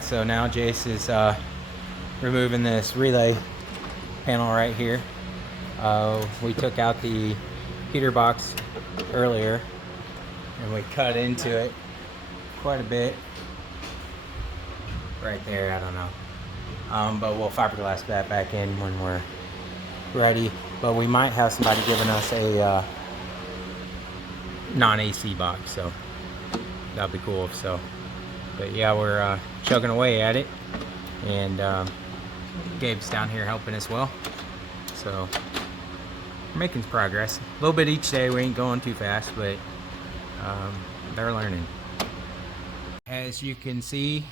So now Jace is removing this relay panel right here. We took out the heater box earlier and we cut into it quite a bit right there. I don't know, but we'll fiberglass that back in when we're ready. But we might have somebody giving us a non-AC box, so that'd be cool if so. But yeah, we're chugging away at it, and Gabe's down here helping as well. So we're making progress. A little bit each day. We ain't going too fast, but they're learning. As you can see,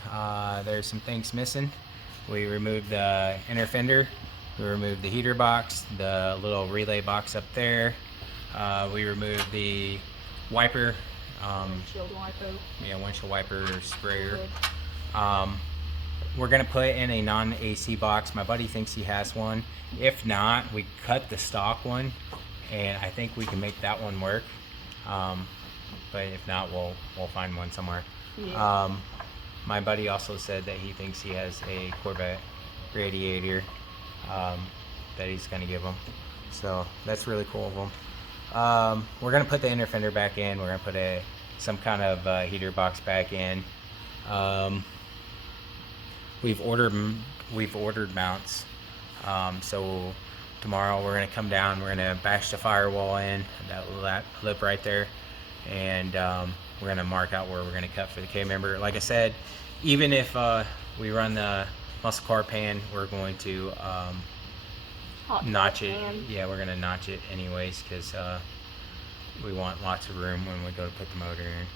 there's some things missing. We removed the inner fender. We removed the heater box, the little relay box up there. We removed the wiper. Windshield wiper. Yeah, windshield wiper sprayer. We're gonna put in a non-AC box. My buddy thinks he has one. If not, we cut the stock one, and I think we can make that one work. But if not, we'll find one somewhere. Yeah. My buddy also said that he thinks he has a Corvette radiator that he's gonna give him. So that's really cool of him. We're gonna put the inner fender back in. We're gonna put some kind of heater box back in. We've ordered mounts. So tomorrow we're gonna come down. We're gonna bash the firewall in that lip right there, and we're gonna mark out where we're gonna cut for the K member. Like I said, even if we run the muscle car pan, we're going to notch it. Yeah, we're gonna notch it anyways, because we want lots of room when we go to put the motor in.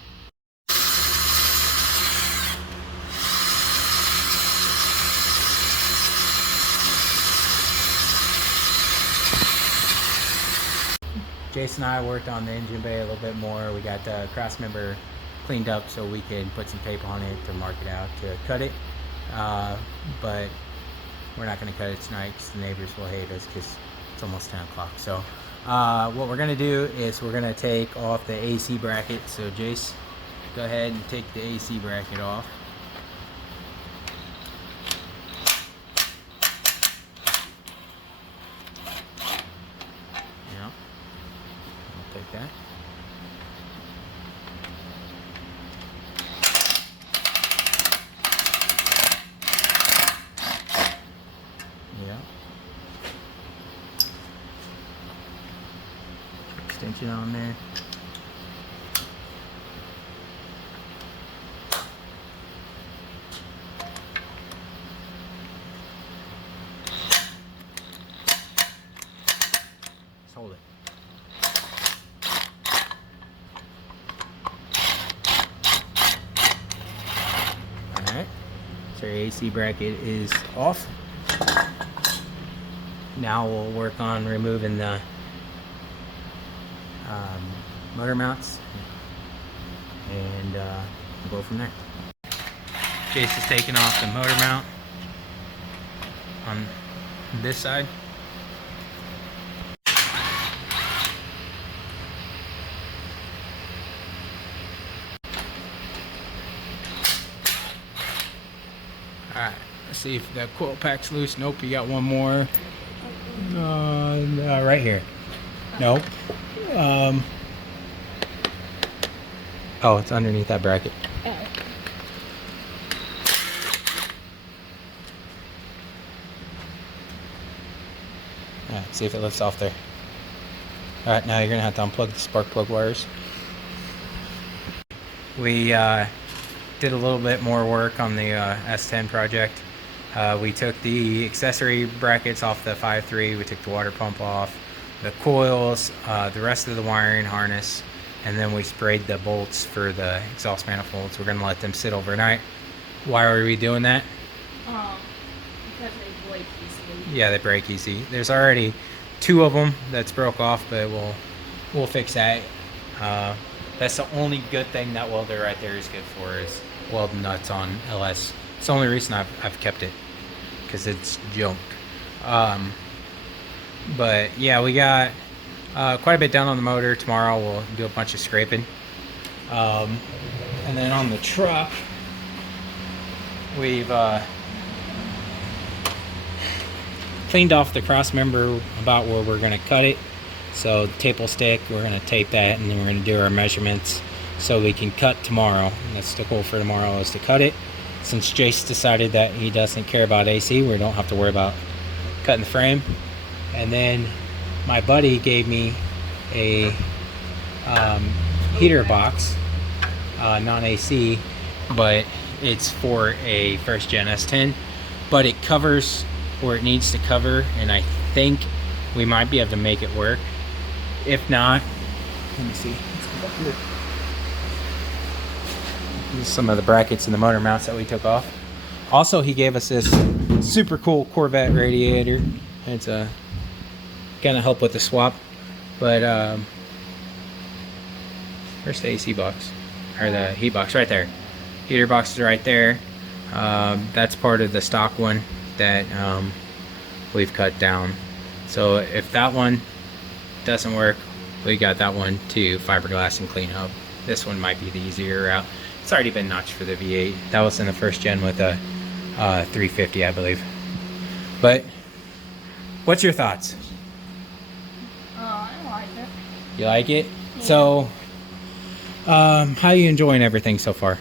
Jason and I worked on the engine bay a little bit more. We got the cross member cleaned up so we can put some tape on it to mark it out to cut it. But we're not going to cut it tonight because the neighbors will hate us because it's almost 10 o'clock. So what we're going to do is we're going to take off the AC bracket. So Jace, go ahead and take the AC bracket off. Yeah, I'll take that. Yeah. Extension on there. Just hold it. Alright, so our AC bracket is off. Now we'll work on removing the motor mounts, and we'll go from there. Chase is taking off the motor mount on this side. Alright, let's see if that coil pack's loose. Nope, you got one more. Right here. Nope. Oh, it's underneath that bracket. Oh. Alright, see if it lifts off there. Alright, now you're gonna have to unplug the spark plug wires. We did a little bit more work on the S10 project. We took the accessory brackets off the 5.3, we took the water pump off, the coils, the rest of the wiring harness, and then we sprayed the bolts for the exhaust manifolds. We're going to let them sit overnight. Why are we doing that? Because they break easily. Yeah, they break easy. There's already 2 of them that's broke off, but we'll fix that. That's the only good thing that welder right there is good for, is welding nuts on LS. It's the only reason I've kept it, because it's junk. But yeah, we got quite a bit done on the motor. Tomorrow we'll do a bunch of scraping. And then on the truck, we've cleaned off the cross member about where we're going to cut it. So the tape will stick, we're going to tape that, and then we're going to do our measurements so we can cut tomorrow. And that's the goal for tomorrow, is to cut it. Since Jace decided that he doesn't care about AC, we don't have to worry about cutting the frame. And then my buddy gave me a heater box, non-AC, but it's for a first gen S10, but it covers where it needs to cover, and I think we might be able to make it work. If not, let me see. Let's go back here. These are some of the brackets and the motor mounts that we took off. Also, he gave us this super cool Corvette radiator. It's gonna help with the swap, but where's the AC box, or the heat box? Right there. Heater box is right there. That's part of the stock one that we've cut down. So if that one doesn't work, we got that one to fiberglass and clean up. This one might be the easier route. It's already been notched for the V8. That was in the first gen with a 350, I believe. But what's your thoughts? I like it. You like it? Yeah. So how are you enjoying everything so far?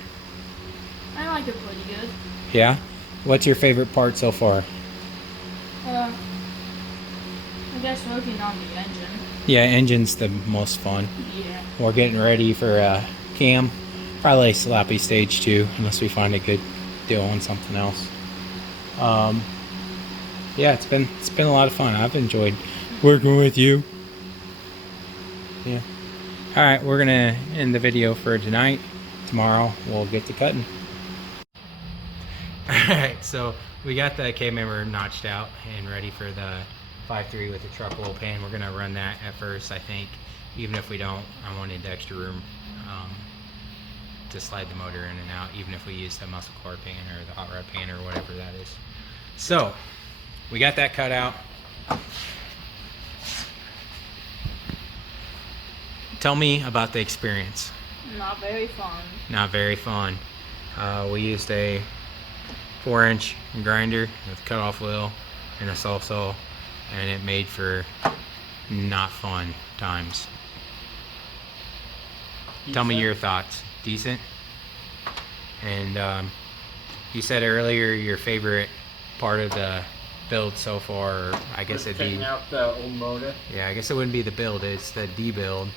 I like it pretty good. Yeah? What's your favorite part so far? I guess working on the engine. Yeah, engine's the most fun. Yeah. We're getting ready for cam. Probably sloppy stage 2, unless we find a good deal on something else. Yeah, it's been a lot of fun. I've enjoyed working with you. Yeah. All right, we're gonna end the video for tonight. Tomorrow we'll get to cutting. All right, so we got the K member notched out and ready for the 5.3 with the truck roll pan. We're gonna run that at first, I think. Even if we don't, I wanted the extra room to slide the motor in and out, even if we use the muscle car pan or the hot rod pan or whatever that is. So we got that cut out. Tell me about the experience. Not very fun. Not very fun. We used a 4-inch grinder with a cutoff wheel and a saw saw, and it made for not fun times. Tell me your thoughts. Decent? And you said earlier your favorite part of the build so far, I guess it'd be taking out the old motor. Yeah, I guess it wouldn't be the build, it's the debuild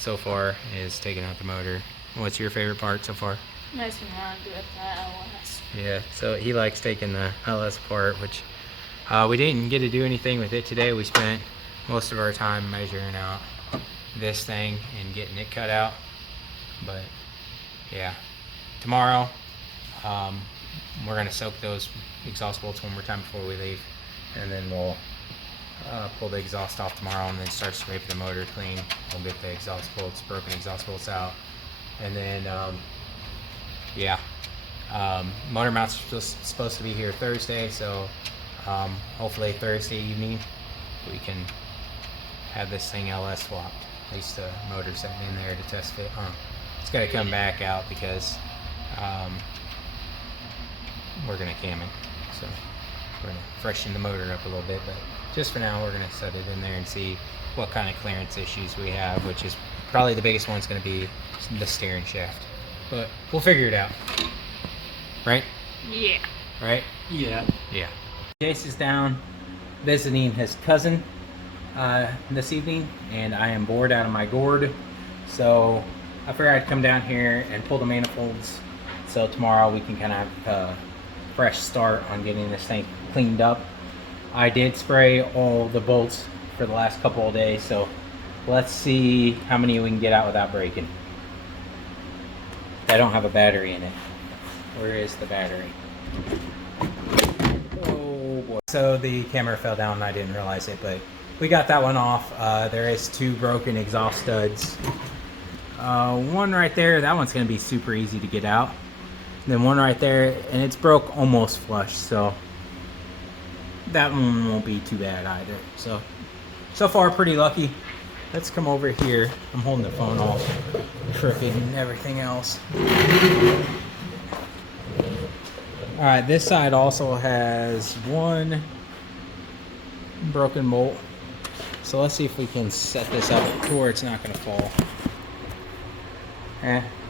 so far, is taking out the motor. What's your favorite part so far? Messing around with that LS. Yeah, so he likes taking the LS apart, which we didn't get to do anything with it today. We spent most of our time measuring out this thing and getting it cut out. But yeah, tomorrow we're gonna soak those exhaust bolts one more time before we leave, and then we'll pull the exhaust off tomorrow and then start scraping the motor clean. We'll get the exhaust bolts, broken exhaust bolts out, and then yeah, motor mounts are supposed to be here Thursday, so hopefully Thursday evening we can have this thing LS swapped. At least the motor sitting in there to test fit. It's got to come back out because we're gonna cam it, so we're gonna freshen the motor up a little bit. But just for now, we're gonna set it in there and see what kind of clearance issues we have, which is probably the biggest one's gonna be the steering shaft. But we'll figure it out, right? Yeah. Right? Yeah. Yeah. Jace is down visiting his cousin this evening, and I am bored out of my gourd, so I figured I'd come down here and pull the manifolds so tomorrow we can kind of have a fresh start on getting this thing cleaned up. I did spray all the bolts for the last couple of days, so let's see how many we can get out without breaking. I don't have a battery in it. Where is the battery? Oh boy. So the camera fell down and I didn't realize it, but we got that one off. There is 2 broken exhaust studs. One right there, that one's gonna be super easy to get out. And then one right there, and it's broke almost flush, so that one won't be too bad either. So far pretty lucky. Let's come over here. I'm holding the phone all crooked and everything else. All right, this side also has one broken bolt. So let's see if we can set this up to where it's not going to fall.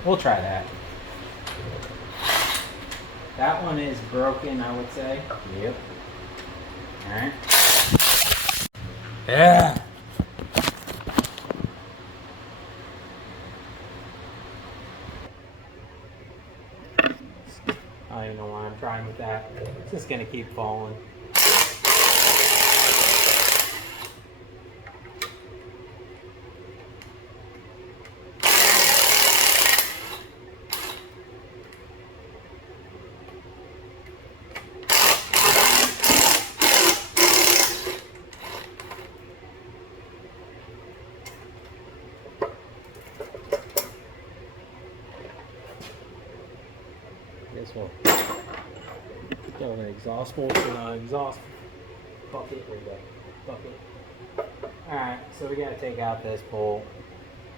We'll try that. That one is broken, I would say. Yep. All right. Yeah. I don't even know why I'm trying with that. It's just going to keep falling. This one. Got an exhaust bolt for the exhaust bucket. There you go. Bucket. Alright, so we got to take out this bolt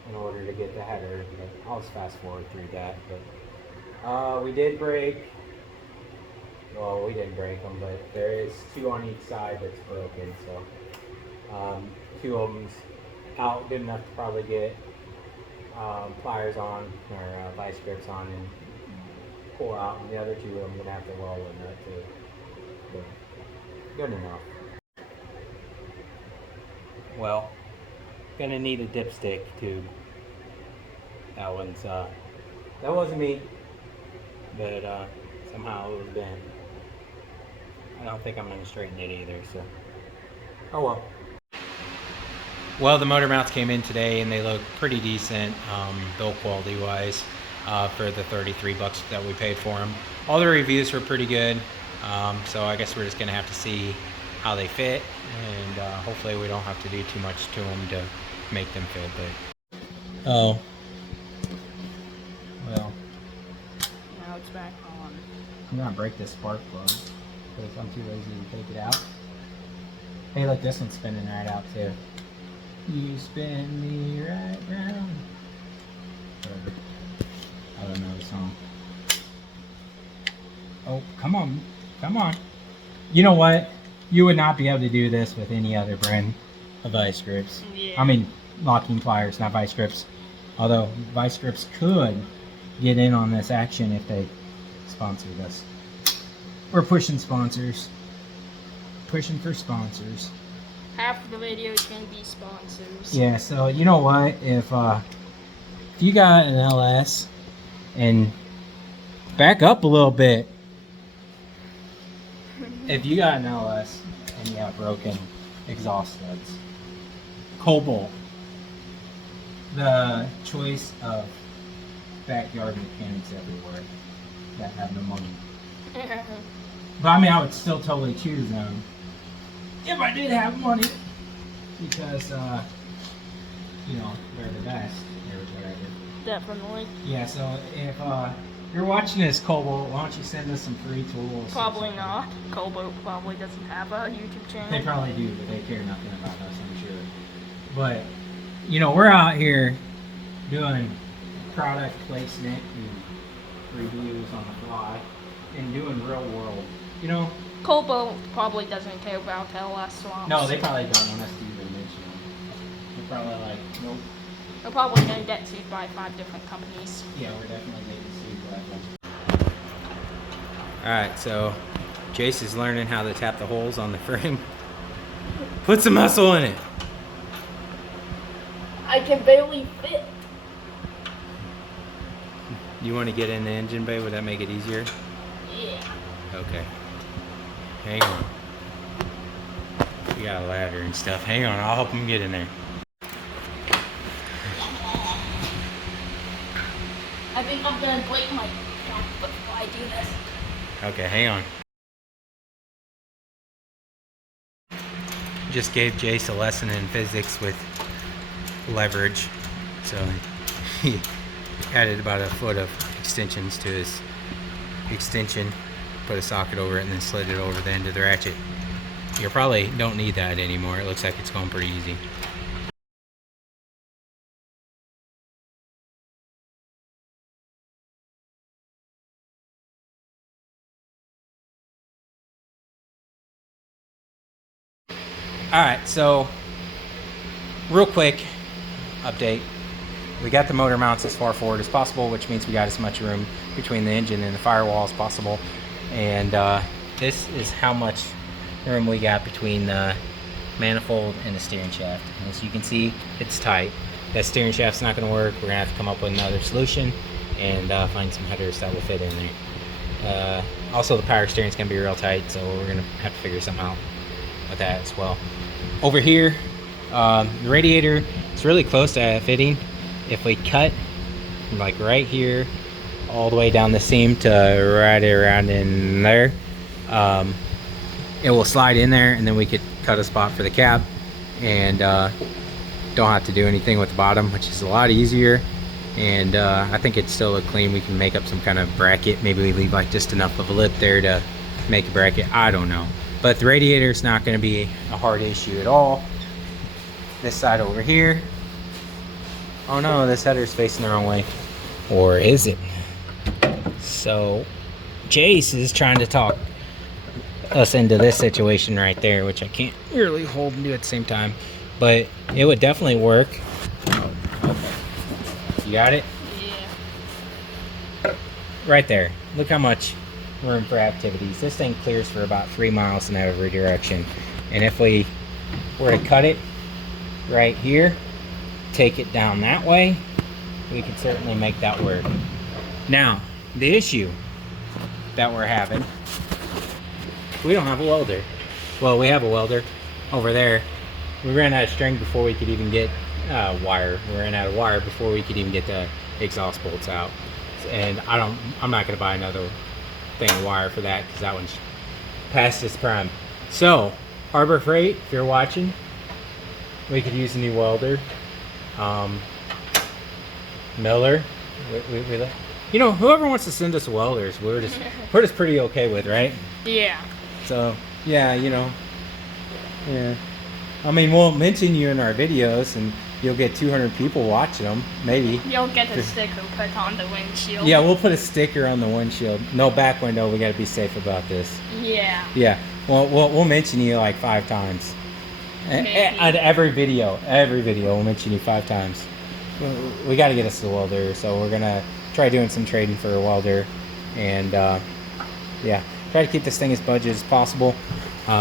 in order to get the header. But I'll just fast forward through that. But we did break. Well, we didn't break them, but there is two on each side that's broken. So two of them's out good enough to probably get pliers on or vice grips on and pull out, and the other two I'm gonna have to weld a nut to. But good enough. Well, gonna need a dipstick tube. That one's that wasn't me, but somehow it was bent. I don't think I'm gonna straighten it either. So, oh well. Well, the motor mounts came in today and they look pretty decent, build quality wise, for the 33 bucks that we paid for them. All the reviews were pretty good, so I guess we're just gonna have to see how they fit, and hopefully we don't have to do too much to them to make them fit. But oh, well, Now it's back on. I'm gonna break this spark plug because I'm too lazy to take it out. Hey, look, this one's spinning right out too. You spin me right round. I don't know the song. Oh, come on. Come on. You know what? You would not be able to do this with any other brand of vice grips. Yeah. I mean, locking pliers, not vice grips. Although, vice grips could get in on this action if they sponsored us. We're pushing sponsors. Pushing for sponsors. Half of the video is going to be sponsors. Yeah, so you know what? If you got an LS and back up a little bit. If you got an LS and you have broken exhaust studs, Cobalt, the choice of backyard mechanics everywhere that have no money. But I mean, I would still totally choose them if I did have money, because you know, they're the best or whatever. Definitely. Yeah, so if you're watching this, Cobalt, why don't you send us some free tools? Probably not. Cobalt probably doesn't have a YouTube channel. They probably do, but they care nothing about us, I'm sure. But, you know, we're out here doing product placement and reviews on the fly and doing real world, you know? Cobalt probably doesn't care about LS swamps. No, they probably don't want us to even mention them. They're probably like, nope. They're probably going to get sued by 5 different companies. Yeah, we're definitely getting sued by them. Alright, so Jace is learning how to tap the holes on the frame. Put some muscle in it. I can barely fit. You want to get in the engine bay? Would that make it easier? Yeah. Okay. Hang on. We got a ladder and stuff. Hang on, I'll help him get in there. I think I'm going to break my back before I do this. Okay, hang on. Just gave Jace a lesson in physics with leverage. So he added about a foot of extensions to his extension, put a socket over it, and then slid it over the end of the ratchet. You probably don't need that anymore. It looks like it's going pretty easy. All right, so real quick update. We got the motor mounts as far forward as possible, which means we got as much room between the engine and the firewall as possible. And this is how much room we got between the manifold and the steering shaft. And as you can see, it's tight. That steering shaft's not going to work. We're going to have to come up with another solution and find some headers that will fit in there. Also, the power steering's going to be real tight, so we're going to have to figure something out with that as well. Over here, the radiator is really close to fitting. If we cut like right here all the way down the seam to right around in there, it will slide in there, and then we could cut a spot for the cap and don't have to do anything with the bottom, which is a lot easier. And I think it still look clean. We can make up some kind of bracket. Maybe we leave like just enough of a lip there to make a bracket. I don't know, but the radiator is not going to be a hard issue at all. This side over here, oh no, this header's facing the wrong way, or is it? So Jace is trying to talk us into this situation right there, which I can't really hold and do at the same time, but it would definitely work. Oh, okay. You got it? Yeah. Right there. Look how much room for activities. This thing clears for about 3 miles in every direction. And if we were to cut it right here, take it down that way, we could certainly make that work. Now, the issue that we're having, we don't have a welder. Well, we have a welder over there. We ran out of string before we could even get wire. We ran out of wire before we could even get the exhaust bolts out. And I'm not gonna buy another thing of wire for that, because that one's past its prime. So, Harbor Freight, if you're watching, we could use a new welder. Miller, you know, whoever wants to send us welders, we're just pretty okay with, right? Yeah. So yeah, you know, yeah. I mean, we'll mention you in our videos, and you'll get 200 people watching them, maybe. You'll get a sticker put on the windshield. Yeah, we'll put a sticker on the windshield. No back window. We got to be safe about this. Yeah. Yeah. Well, we'll mention you like 5 times. At every video, we'll mention you 5 times. We got to get us a welder, so we're gonna try doing some trading for a welder, and yeah, try to keep this thing as budget as possible.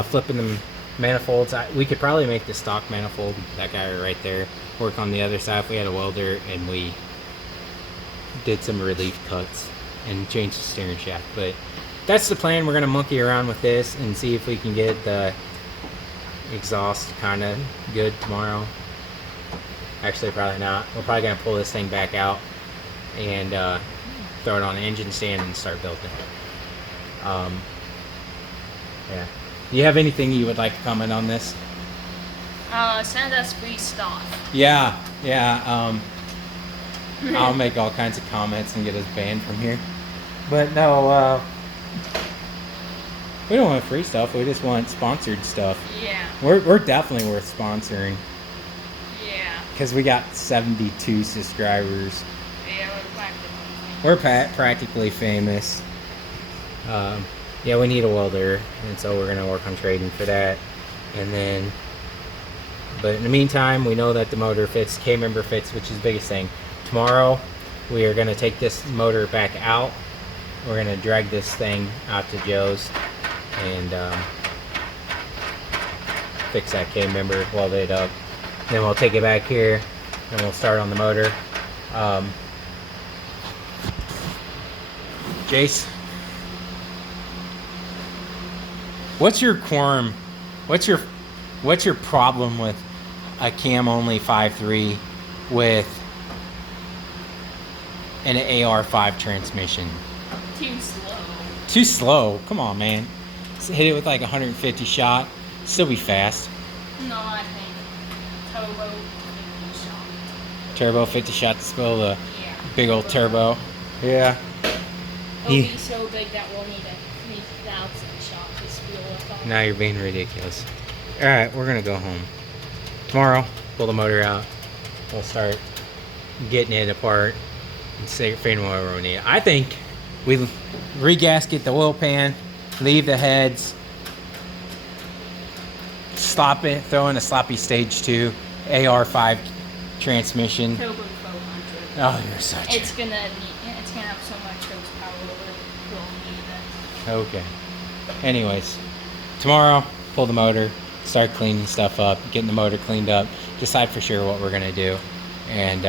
Flipping the manifolds, we could probably make the stock manifold, that guy right there, work on the other side if we had a welder and we did some relief cuts and change the steering shaft. But that's the plan. We're gonna monkey around with this and see if we can get the exhaust kind of good tomorrow. Actually, probably not. We're probably gonna pull this thing back out and throw it on the engine stand and start building. Yeah. Do you have anything you would like to comment on this? Send us free stuff. Yeah. I'll make all kinds of comments and get us banned from here. But no, we don't want free stuff. We just want sponsored stuff. Yeah. We're definitely worth sponsoring. Yeah. Because we got 72 subscribers. Yeah, we're Practically famous. Yeah, we need a welder, and so we're gonna work on trading for that. And then, but in the meantime, we know that the motor fits, K-member fits, which is the biggest thing. Tomorrow, we are gonna take this motor back out. We're gonna drag this thing out to Joe's and fix that K-member, weld it up. Then we'll take it back here and we'll start on the motor. Jace, what's your quorum? What's your problem with a cam only 5.3 with an AR5 transmission? too slow. Too slow? Come on, man. Hit it with like 150 shot. Still be fast. No, I think turbo 50 shot. Turbo 50 shot to spill the Yeah. big old turbo. Yeah. It'll be so big that we'll need a 3,000 shot to spill it on. Now you're being ridiculous. Alright, we're gonna go home. Tomorrow, pull the motor out. We'll start getting it apart and figuring out what we need. I think we regasket the oil pan, leave the heads, throw in a sloppy stage 2 AR5 transmission. Cobra 400. Oh, you're such. It's gonna have so much horsepower over it. We'll need it. Okay. Anyways, tomorrow, pull the motor, start cleaning stuff up, getting the motor cleaned up, decide for sure what we're gonna do, and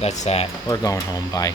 that's that. We're going home. Bye.